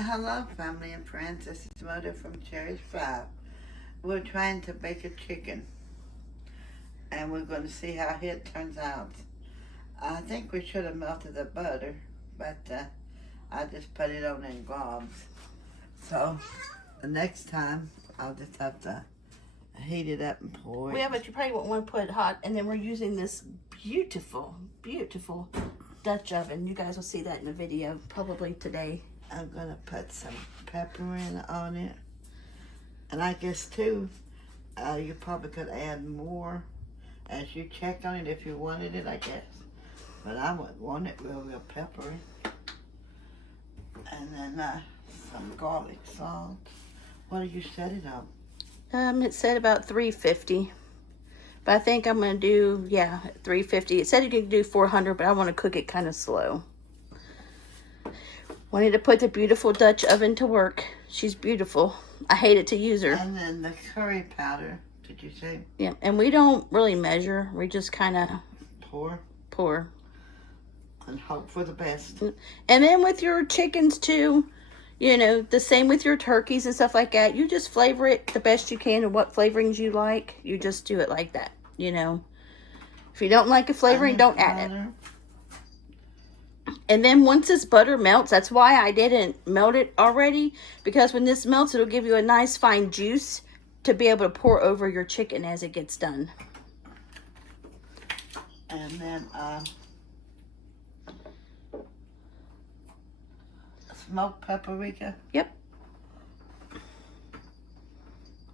Hello, family and friends. This is Mildred from Cherished 5. We're trying to bake a chicken, and we're going to see how it turns out. I think we should have melted the butter, but I just put it on in globs. So the next time, I'll just have to heat it up and pour it. Yeah, but you probably won't want to put it hot. And then we're using this beautiful, beautiful Dutch oven. You guys will see that in the video probably today. I'm going to put some pepper on it. And I guess, too, you probably could add more as you check on it if you wanted it, I guess. But I wouldn't want it real peppery. And then some garlic salt. What do you set it on? It said about 350. But I think I'm going to do, 350. It said you could do 400, but I want to cook it kind of slow. Wanted to put the beautiful Dutch oven to work. She's beautiful. I hated to use her. And then the curry powder, did you say? Yeah, and we don't really measure. We just kind of pour. And hope for the best. And then with your chickens too, you know, the same with your turkeys and stuff like that. You just flavor it the best you can and what flavorings you like. You just do it like that, you know. If you don't like a flavoring, don't add it. And then once this butter melts, that's why I didn't melt it already. Because when this melts, it'll give you a nice fine juice to be able to pour over your chicken as it gets done. And then smoked paprika. Yep.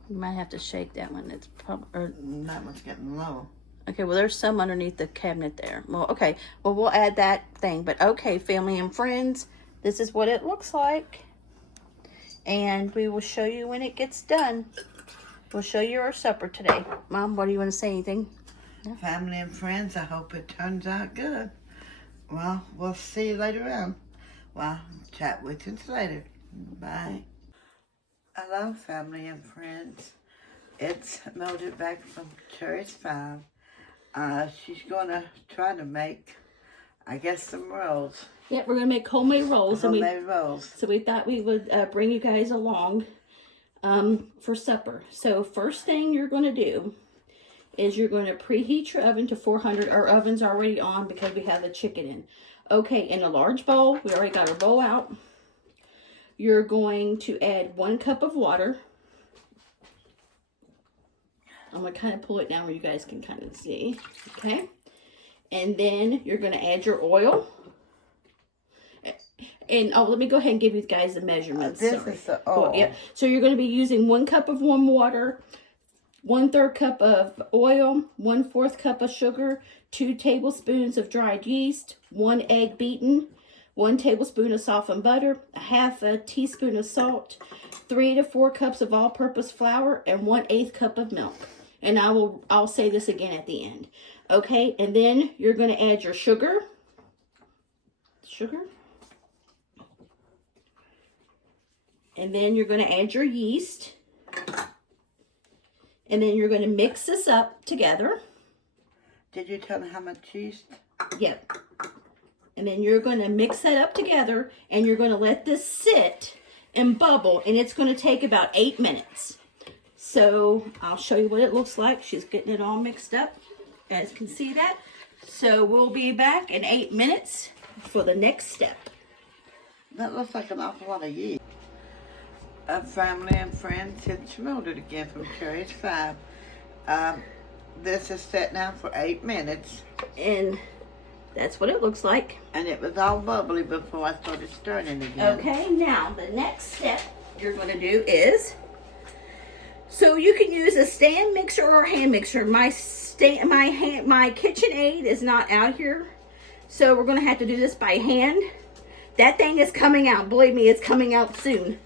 You might have to shake that one. It's probably that one's getting low. Okay, well, there's some underneath the cabinet there. Well, okay. Well, we'll add that thing. But, okay, family and friends, this is what it looks like. And we will show you when it gets done. We'll show you our supper today. Mom, what do you want to say? Anything? No? Family and friends, I hope it turns out good. Well, we'll see you later on. Well, chat with you later. Bye. Hello, family and friends. It's Mildred back from Cherished 5. She's going to try to make, I guess, some rolls. Yeah, we're going to make homemade rolls. Rolls. So we thought we would bring you guys along for supper. So first thing you're going to do is you're going to preheat your oven to 400. Our oven's already on because we have the chicken in. Okay, in a large bowl, we already got our bowl out. You're going to add 1 cup of water. I'm going to kind of pull it down where you guys can kind of see. Okay. And then you're going to add your oil. And, let me go ahead and give you guys the measurements. This is the oil. Yeah. So you're going to be using 1 cup of warm water, 1/3 cup of oil, 1/4 cup of sugar, 2 tablespoons of dried yeast, 1 egg beaten, 1 tablespoon of softened butter, 1/2 teaspoon of salt, 3 to 4 cups of all-purpose flour, and 1/8 cup of milk. And I'll say this again at the end. Okay, and then you're going to add your sugar. And then you're going to add your yeast. And then you're going to mix this up together. Did you tell me how much yeast? Yep. And then you're going to mix that up together, and you're going to let this sit and bubble, and it's going to take about 8 minutes. So I'll show you what it looks like. She's getting it all mixed up. You guys can see that. So we'll be back in 8 minutes for the next step. That looks like an awful lot of yeast. Family and friends, it's Mildred again from Cherished 5. This is set now for 8 minutes. And that's what it looks like. And it was all bubbly before I started stirring it again. Okay, now the next step you're going to do is, so you can use a stand mixer or a hand mixer. My KitchenAid is not out here, so we're going to have to do this by hand. That thing is coming out. Believe me, it's coming out soon.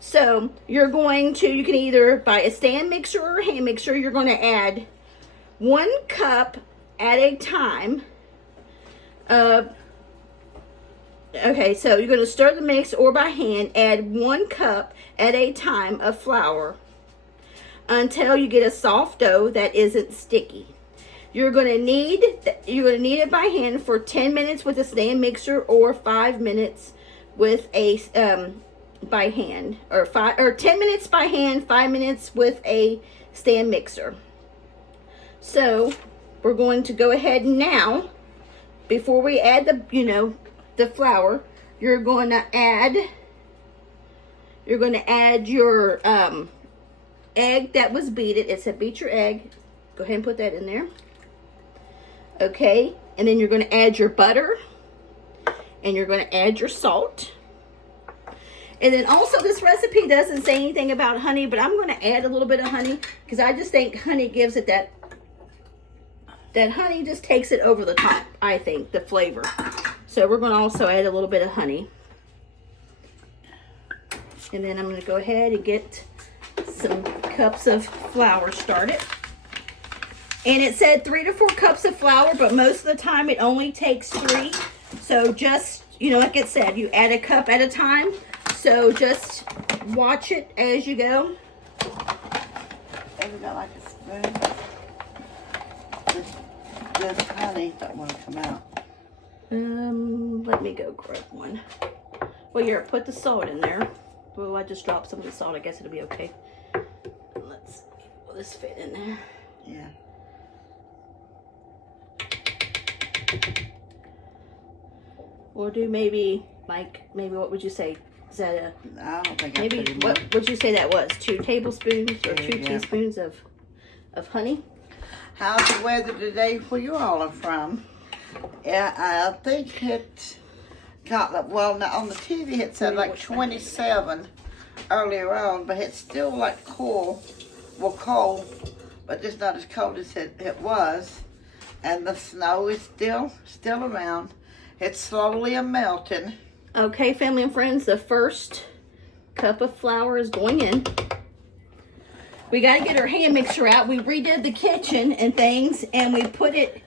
So you can either buy a stand mixer or a hand mixer. You're going to add 1 cup at a time. Okay, so you're going to stir the mix or by hand. Add 1 cup at a time of flour until you get a soft dough that isn't sticky. You're going to need it by hand for 10 minutes with a stand mixer or 5 minutes with a by hand, or 10 minutes by hand, 5 minutes with a stand mixer. So we're going to go ahead now, before we add the flour, you're going to add your egg that was beaten. It said beat your egg. Go ahead and put that in there. Okay, and then you're going to add your butter, and you're going to add your salt. And then also, this recipe doesn't say anything about honey, but I'm going to add a little bit of honey because I just think honey gives it that honey just takes it over the top, I think, the flavor. So we're going to also add a little bit of honey. And then I'm going to go ahead and get some cups of flour started. And it said 3 to 4 cups of flour, but most of the time it only takes 3. So just, like it said, you add a cup at a time. So just watch it as you go. Have you got like a spoon? This honey don't want to come out. Let me go grab one. Well, here, put the salt in there. Oh, I just dropped some of the salt. I guess it'll be okay. Let's see. Will this fit in there? Yeah. We'll do maybe what would you say? Is that a... I don't think maybe, what would you say that was? 2 tablespoons or 2 teaspoons of honey? How's the weather today where you all are from? Yeah, I think it got, well, now on the TV it said like 27 earlier on, but it's still like cold, but just not as cold as it was. And the snow is still around. It's slowly melting. Okay, family and friends, the first cup of flour is going in. We got to get our hand mixer out. We redid the kitchen and things, and we put it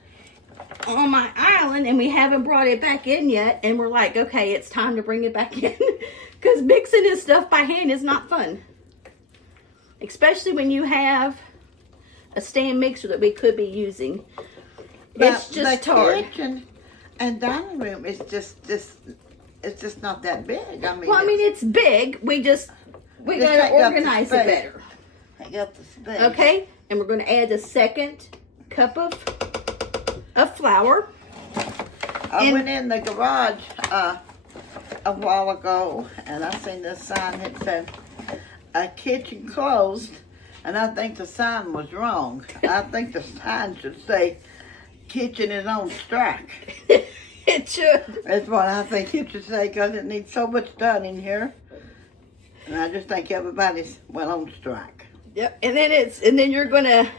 on my island, and we haven't brought it back in yet. And we're like, okay, it's time to bring it back in, because mixing this stuff by hand is not fun. Especially when you have a stand mixer that we could be using. It's just hard. The kitchen and dining room is just it's just not that big. I mean, it's big. We gotta organize it better. I got the space. Okay, and we're going to add the second cup of flour. I went in the garage a while ago, and I seen this sign that said kitchen closed, and I think the sign was wrong. I think the sign should say kitchen is on strike. It should. That's what I think it should say, because it needs so much done in here. And I just think everybody's on strike. Yep. And then you're gonna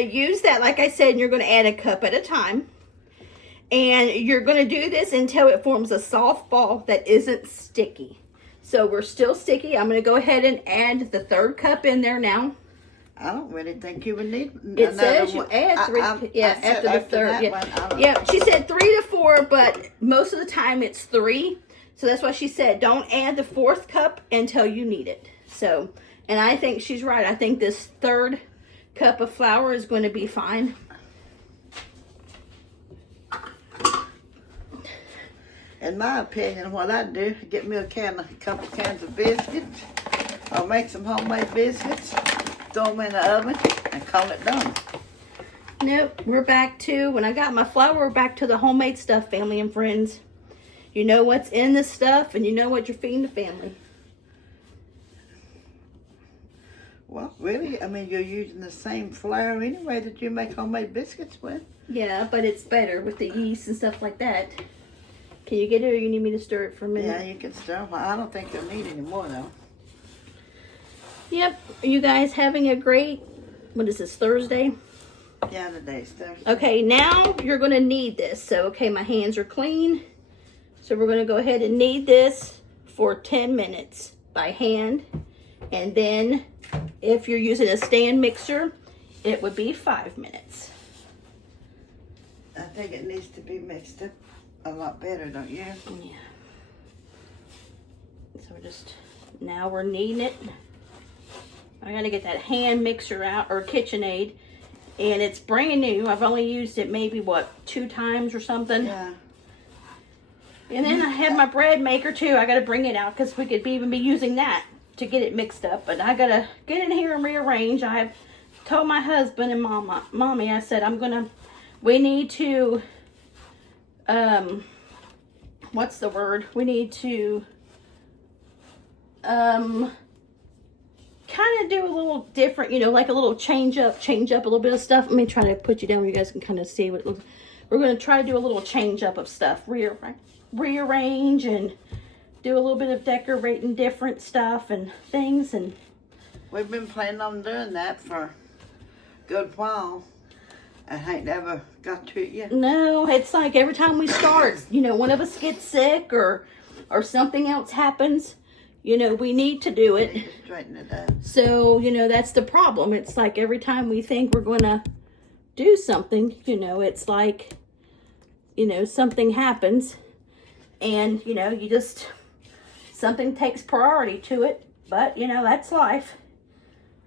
use that, like I said, and you're gonna add a cup at a time. And you're gonna do this until it forms a soft ball that isn't sticky. So we're still sticky. I'm gonna go ahead and add the 3rd cup in there now. I don't really think you would need it says you add 3 after the 3rd. Yeah, she said 3 to 4, but most of the time it's 3. So that's why she said don't add the 4th cup until you need it. So, and I think she's right. I think this 3rd cup of flour is going to be fine. In my opinion, what I do, get me a couple cans of biscuits, or make some homemade biscuits, throw them in the oven, and call it done. Nope, we're back to, when I got my flour, we're back to the homemade stuff, family and friends. You know what's in this stuff, and you know what you're feeding the family. Well, really, I mean, you're using the same flour anyway that you make homemade biscuits with. Yeah, but it's better with the yeast and stuff like that. Can you get it, or you need me to stir it for a minute? Yeah, you can stir them. I don't think they'll need any more, though. Yep. Are you guys having a great, what is this, Thursday? Yeah, today's Thursday. Okay, now you're going to knead this. So, okay, my hands are clean. So we're going to go ahead and knead this for 10 minutes by hand. And then if you're using a stand mixer, it would be 5 minutes. I think it needs to be mixed up a lot better, don't you? Yeah. So now we're kneading it. I got to get that hand mixer out, or KitchenAid. And it's brand new. I've only used it maybe, 2 times or something? Yeah. And then I have my bread maker too. I got to bring it out because we could even be using that to get it mixed up. But I got to get in here and rearrange. I have told my husband and mommy, I said, we need to, what's the word? We need to, kind of do a little different, you know, like a little change up a little bit of stuff. Let me try to put you down where you guys can kind of see what it looks like. We're going to try to do a little change up of stuff, rearrange and do a little bit of decorating different stuff and things. And we've been planning on doing that for a good while. I ain't never got to it yet. No, it's like every time we start, you know, one of us gets sick or something else happens, you know, we need to do it. Straighten it up. So, you know, that's the problem. It's like every time we think we're going to do something, you know, it's like, you know, something happens and, you know, something takes priority to it. But, you know, that's life.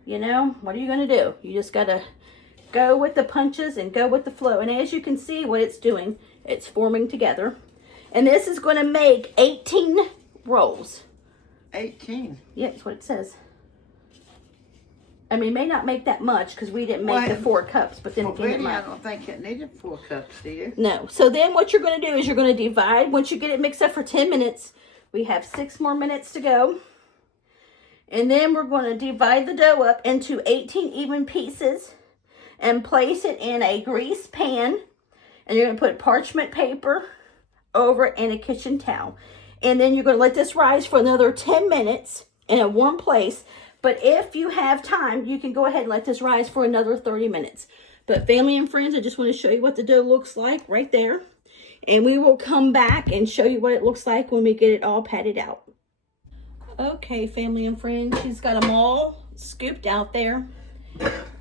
You know, what are you going to do? You just got to go with the punches and go with the flow. And as you can see what it's doing, it's forming together. And this is going to make 18 rolls. 18? Yeah, that's what it says. I mean, it may not make that much because we didn't make the 4 cups, but then again, really, I don't think it needed 4 cups, do you? No. So then what you're going to do is you're going to divide. Once you get it mixed up for 10 minutes, we have 6 more minutes to go. And then we're going to divide the dough up into 18 even pieces and place it in a greased pan. And you're going to put parchment paper over it and a kitchen towel. And then you're going to let this rise for another 10 minutes in a warm place. But if you have time, you can go ahead and let this rise for another 30 minutes. But family and friends, I just want to show you what the dough looks like right there. And we will come back and show you what it looks like when we get it all patted out. Okay, family and friends, she's got them all scooped out there.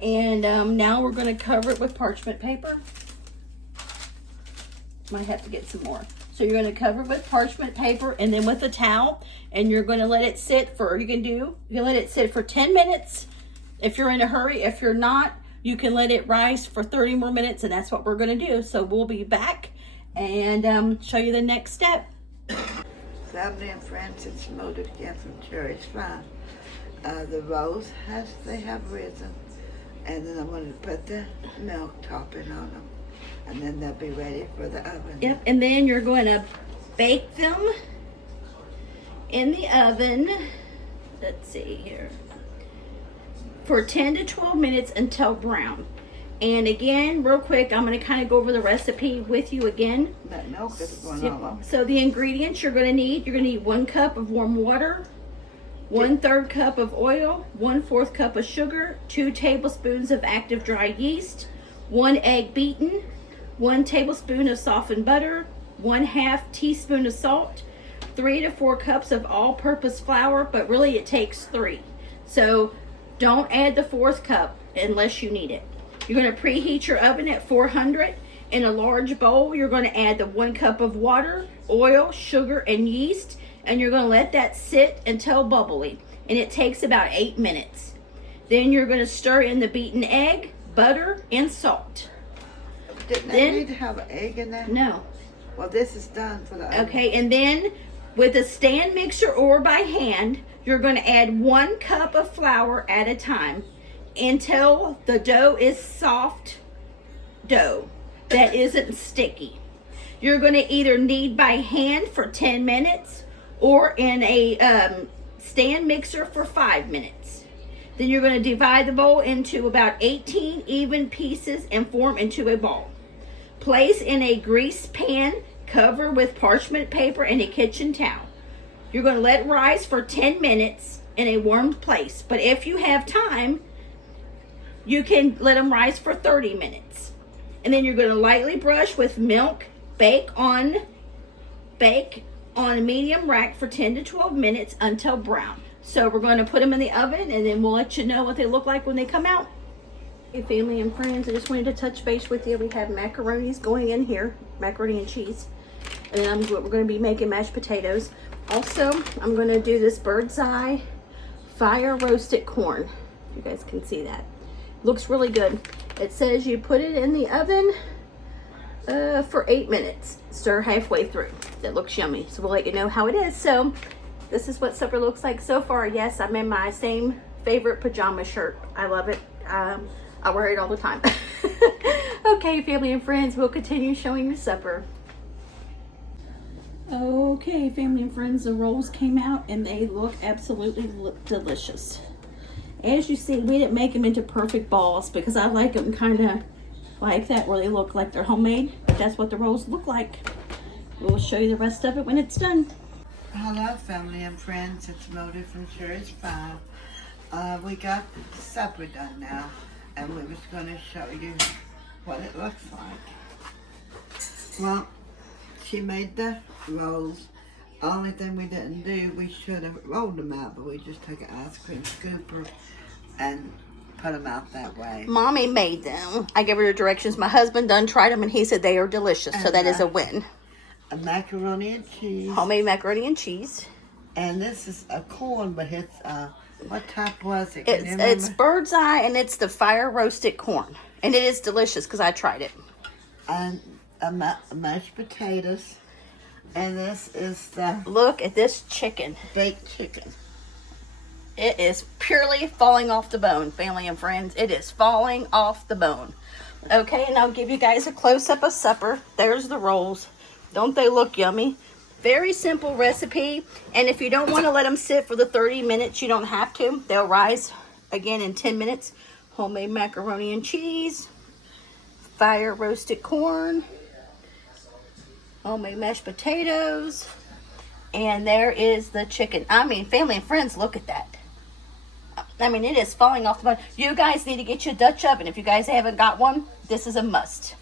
And now we're going to cover it with parchment paper. Might have to get some more. So you're going to cover it with parchment paper and then with a towel. And you're going to let it sit for, you can let it sit for 10 minutes if you're in a hurry. If you're not, you can let it rise for 30 more minutes, and that's what we're going to do. So we'll be back and show you the next step. Family and friends, it's Mildred again from Cherished. The rolls they have risen, and then I'm going to put the milk topping on them, and then they'll be ready for the oven. Yep, and then you're going to bake them in the oven. Let's see here, for 10 to 12 minutes until brown. And again, real quick, I'm going to kind of go over the recipe with you again. That milk is going all over. So the ingredients you're going to need 1 cup of warm water, 1/3 cup of oil, 1/4 cup of sugar, 2 tablespoons of active dry yeast, 1 egg beaten, 1 tablespoon of softened butter, 1/2 teaspoon of salt, 3 to 4 cups of all-purpose flour, but really it takes 3. So don't add the 4th cup unless you need it. You're going to preheat your oven at 400. In a large bowl, you're going to add the 1 cup of water, oil, sugar, and yeast, and you're going to let that sit until bubbly. And it takes about 8 minutes. Then you're going to stir in the beaten egg, butter, and salt. Didn't they need to have an egg in there? No. Well, this is done for the oven. Okay, and then with a stand mixer or by hand, you're going to add 1 cup of flour at a time until the dough is soft dough that isn't sticky. You're going to either knead by hand for 10 minutes or in a stand mixer for 5 minutes. Then you're going to divide the bowl into about 18 even pieces and form into a ball. Place in a greased pan, cover with parchment paper and a kitchen towel. You're going to let it rise for 10 minutes in a warm place. But if you have time, you can let them rise for 30 minutes. And then you're going to lightly brush with milk, bake on a medium rack for 10 to 12 minutes until brown. So we're going to put them in the oven and then we'll let you know what they look like when they come out. Hey family and friends, I just wanted to touch base with you. We have macaronis going in here, macaroni and cheese. And then we're going to be making mashed potatoes. Also, I'm going to do this bird's eye fire roasted corn. You guys can see that. Looks really good. It says you put it in the oven for 8 minutes. Stir halfway through. That looks yummy. So we'll let you know how it is. So this is what supper looks like so far. Yes, I'm in my same favorite pajama shirt. I love it. I wear it all the time. Okay, family and friends, we'll continue showing you supper. Okay, family and friends, the rolls came out and they look absolutely delicious. As you see, we didn't make them into perfect balls because I like them kind of like that, where they look like they're homemade. But that's what the rolls look like. We'll show you the rest of it when it's done. Hello, family and friends. It's Mildred from Cherished. We got supper done now, and we was going to show you what it looks like. Well, she made the rolls. Only thing we didn't do, we should have rolled them out, but we just took an ice cream scooper and put them out that way. Mommy made them. I gave her the directions. My husband done tried them, and he said they are delicious. So that is a win. A macaroni and cheese. Homemade macaroni and cheese. And this is a corn, but it's what type was it? It's bird's eye, and it's the fire roasted corn, and it is delicious because I tried it. And mashed potatoes, and this is the Look at this chicken. baked chicken. It is purely falling off the bone, family and friends. It is falling off the bone. Okay, and I'll give you guys a close-up of supper. There's the rolls. Don't they look yummy? Very simple recipe, and if you don't want to let them sit for the 30 minutes, you don't have to. They'll rise again in 10 minutes. Homemade macaroni and cheese, fire roasted corn, homemade mashed potatoes, and there is the chicken. I mean, family and friends, look at that. I mean, it is falling off the bone. You guys need to get you a Dutch oven. If you guys haven't got one, this is a must.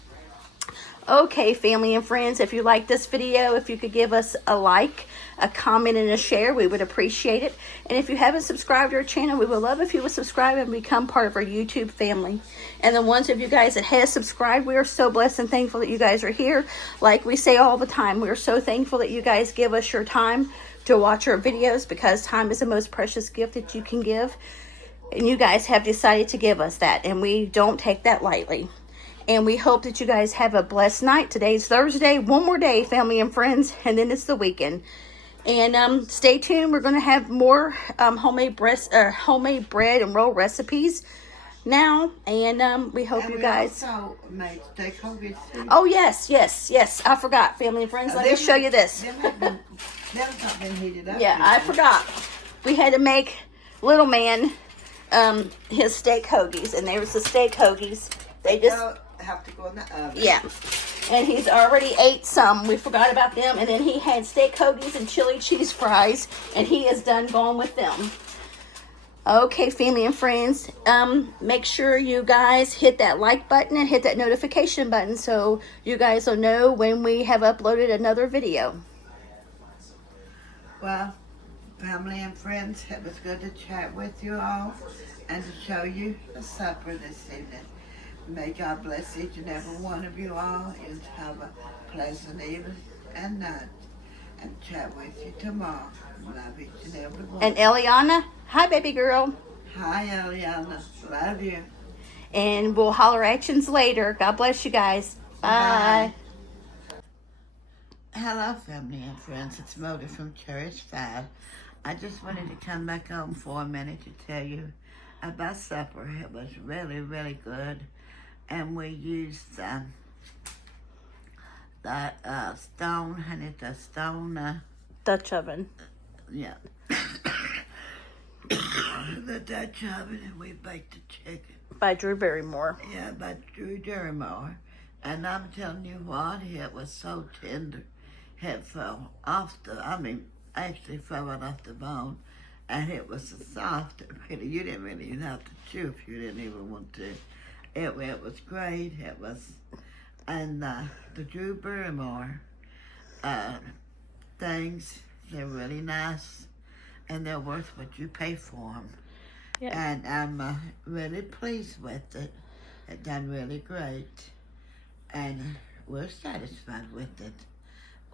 Okay, family and friends, if you like this video, if you could give us a like, a comment, and a share, we would appreciate it. And if you haven't subscribed to our channel, we would love if you would subscribe and become part of our YouTube family. And the ones of you guys that has subscribed, we are so blessed and thankful that you guys are here. Like we say all the time, we are so thankful that you guys give us your time to watch our videos, because time is the most precious gift that you can give. And you guys have decided to give us that, and we don't take that lightly. And we hope that you guys have a blessed night. Today's Thursday. One more day, family and friends, and then it's the weekend. And stay tuned. We're going to have more homemade bread and roll recipes now. And we hope you guys... also made steak hoagies too. Oh, yes. I forgot, family and friends. Let me show you this. Them not been heated up. Yeah, I forgot. We had to make little man his steak hoagies. And there was the steak hoagies. They just... have to go in the oven. Yeah, and he's already ate some. We forgot about them. And then he had steak hoagies and chili cheese fries, and he is done going with them. Okay, family and friends, make sure you guys hit that like button and hit that notification button so you guys will know when we have uploaded another video. Well, family and friends, it was good to chat with you all and to show you the supper this evening. May God bless each and every one of you all, and have a pleasant evening and night. And chat with you tomorrow. Love each and every one. And Eliana, hi baby girl. Hi Eliana, love you. And we'll holler at you later. God bless you guys. Bye. Hello family and friends, it's Mildred from Cherished. I just wanted to come back home for a minute to tell you about supper. It was really, really good. And we used the stone, and it's a stone... Dutch oven. Yeah. The Dutch oven, and we baked the chicken. By Drew Barrymore. Yeah, by Drew Barrymore. And I'm telling you what, it was so tender. It fell off actually fell right off the bone. And it was so soft, really, you didn't really even have to chew if you didn't even want to. It was great. It was, and the Drew Barrymore things, they're really nice, and they're worth what you pay for them. Yeah. And I'm really pleased with it. It done really great, and we're satisfied with it.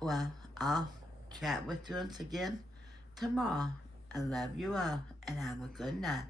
Well, I'll chat with you once again tomorrow. I love you all, and have a good night.